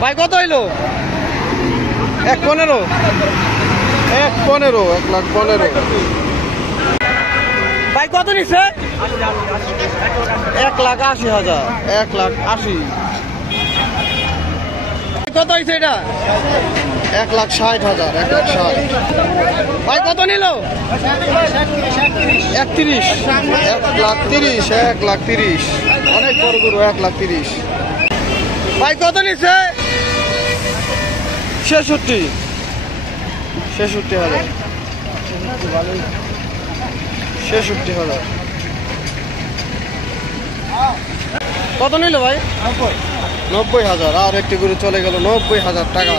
ভাই কত হইলো? 1.15 1.15 ভাই কত নিচ্ছে? 1,80,000 1,80,000 কত হয়েছে এটা? 1,60,000 1,60,000 ভাই কত নিল? 31 1,30,000 অনেক বড় গরু 1,30,000 ভাই কত নিচ্ছে? 66,000 66,000 কত নিল ভাই? 90,000 আর একটি গরু চলে গেল 90,000 টাকা।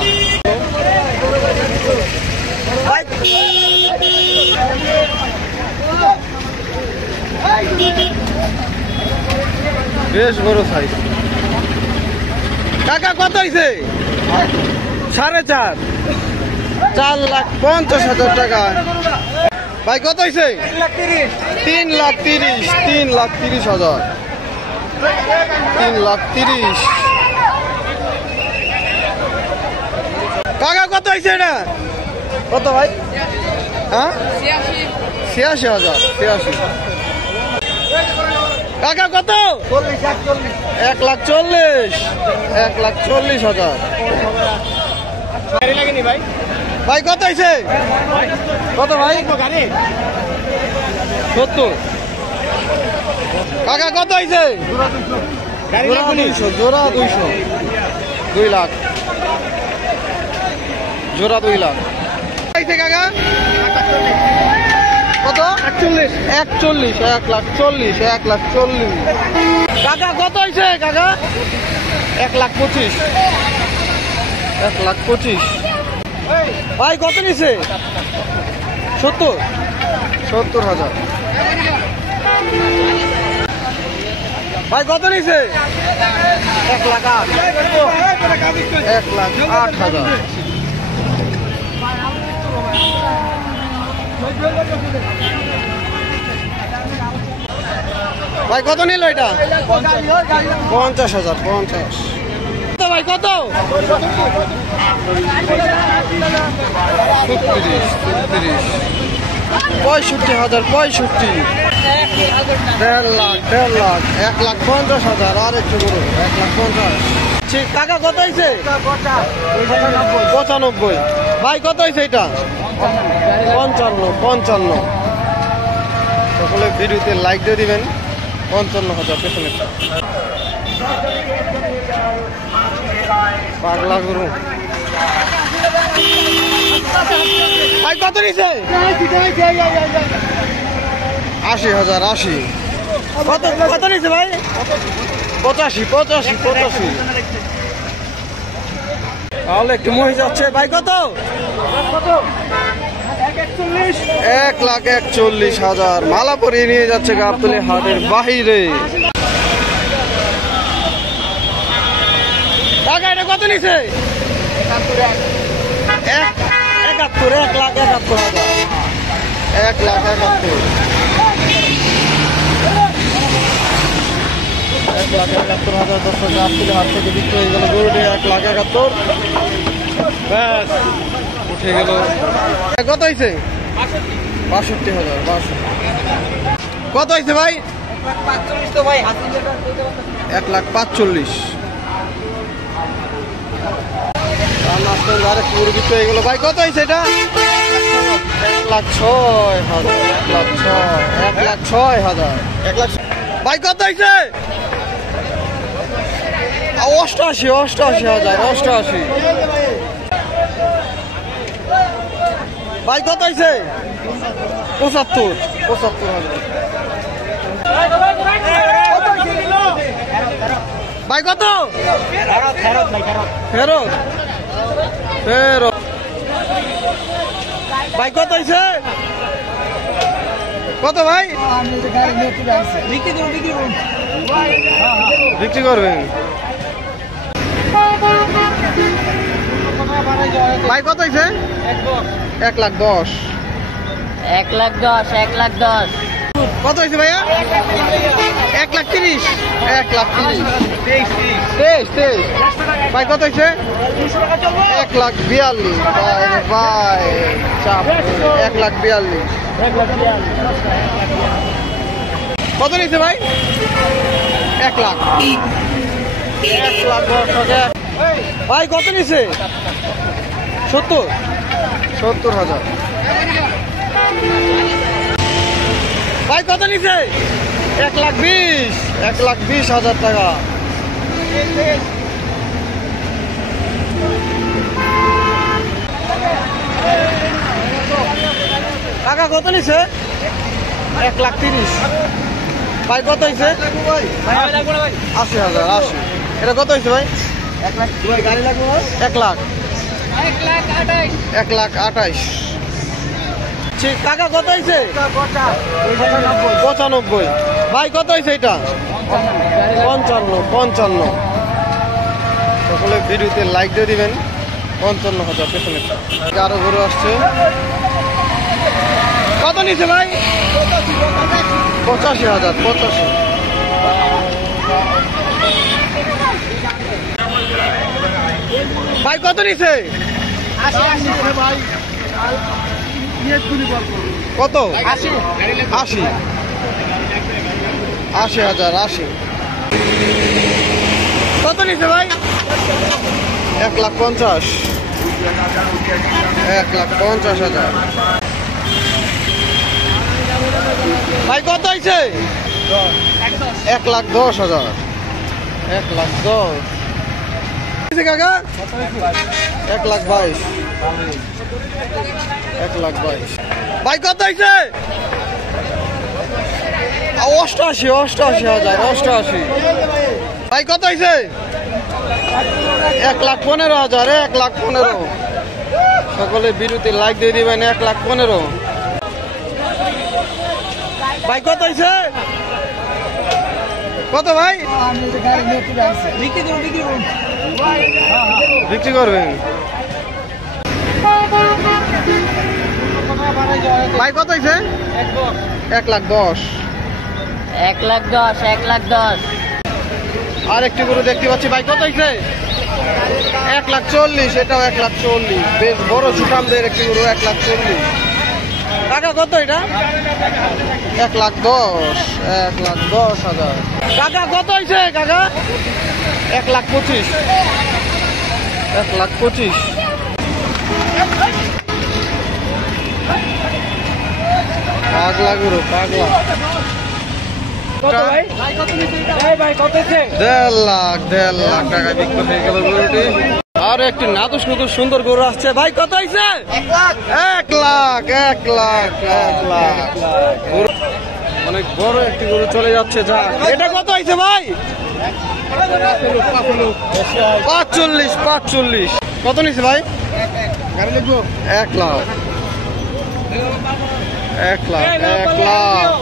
বেশ বড় সাইজ। টাকা কত হয়েছে? 4.5 4,50,000 টাকা। ভাই কত হয়েছে? 3,30,000 3,30,000 টাকা কত হয়েছে এটা? কত ভাই? হ্যাঁ 86,000 টাকা কত? 1,40,000 ভাই কত হয়েছে? কত ভাই? 70 টাকা কত হয়েছে? জোড়া 200 2 লাখ জোড়া 2 লাখ কাকা কত? 41 1,40,000 1,40,000 কাকা কত হয়েছে কাকা? 1,25,000 1,25,000 ভাই কত নিছে? 70,000 ভাই কত নিছে? 1,08,000 ভাই কত নিল এটা? 50,000 ভাই কত? 65,000 1,50,000 1,50,000 আর একটু বড় 1,50,000 টাকা কত হয়েছে? 95 ভাই কত হয়েছে এটা? 55 সকলে ভিডিওতে লাইক দিয়ে দিবেন। 55,000 পেছনে পাগলা গরু। ভাই কত নিছে? 80,000 কত নিছে ভাই? 85 তাহলে একটু মহিষ যাচ্ছে। ভাই কত? 1,41,000 মালা পরিয়ে নিয়ে যাচ্ছে গাবতলী হাটের বাহিরে। টাকা এটা কত নিছে? 1,71,000 1,71,000 1,71,000 গাবতলী হাট থেকে বিক্রি হয়ে গেল গরুটি 1,71,000 ব্যাস উঠে গেল। কত হয়েছে? 62,000 কত হয়েছে ভাই? 1,45,000 আরেক গরু বিক্রি হয়ে গেল। ভাই কত হয়েছে এটা? 1,06,000 ভাই কত হয়েছে? 88,000 ভাই কত হয়েছে? 75,000 ভাই কত? ফেরত ভাই কত হয়েছে? কত ভাই? বিক্রি করবেন ভাই কত হয়েছে? 1,10,000 1,10,000 কত হয়েছে ভাইয়া? 1,30,000। 1,30,000। ভাই কত হয়েছে? 1,42,000। ভাই চাপ 1,42,000। কত নিয়েছে ভাই? 1,00,000। 1,10,000। ভাই কত নিছে? 70,000। ভাই কত নিছে? 1,20,000। 1,20,000 টাকা। টাকা কত নিছে? 1,30,000। ভাই কত হয়েছে? 80,000। 80। এটা কত হয়েছে ভাই? 1,00,000। 1,28,000। ঠিক টাকা কত হয়েছে? 95। ভাই কত হয়েছে এটা? 55। সকলে ভিডিওতে লাইক দিয়ে দিবেন। 55,000 পেছনে আরো গরু আসছে। কত নিছে ভাই? 85,000। 85। ভাই কত নিছে? কত? 80। 80,000। 80। কত নিছে ভাই? 1,50,000। 1,50,000। ভাই কত হয়েছে? 1,10,000। 1,10,000 কাকা। 1,22,000। 1,22,000। ভাই কত হয়েছে? 88,000। 88। ভাই কত হয়েছে? 1,15,000। 1,15,000। সকলে বিরুতে লাইক দিয়ে দিবেন। 1,15,000। ভাই কত হয়েছে? কত ভাই? বিক্রি করবেন? ভাই কত হয়েছে? 1,10,000। 1,10,000। 1,10,000। আর একটি গরু দেখতে পাচ্ছি। ভাই কত হয়েছে? 1,40,000। এটাও 1,40,000। বেশ বড় সুঠামদের একটি গরু। 1,40,000 টাকা। কত এটা? 1,10,000। 1,10,000 কাকা কত হয়েছে কাকা? 1,25,000। 1,25,000 পাগলা গরু পাগলা। 1,50,000 টাকা বিক্রি হয়ে গেল গরুটি। আর একটি নাদুস নুদুস সুন্দর গরু আসছে। ভাই কত হয়েছে? 1,00,000। অনেক বড় একটি গরু চলে যাচ্ছে। যা এটা কত হয়েছে ভাই? 45। কত নিচ্ছে ভাই? 1,00,000। 1,00,000।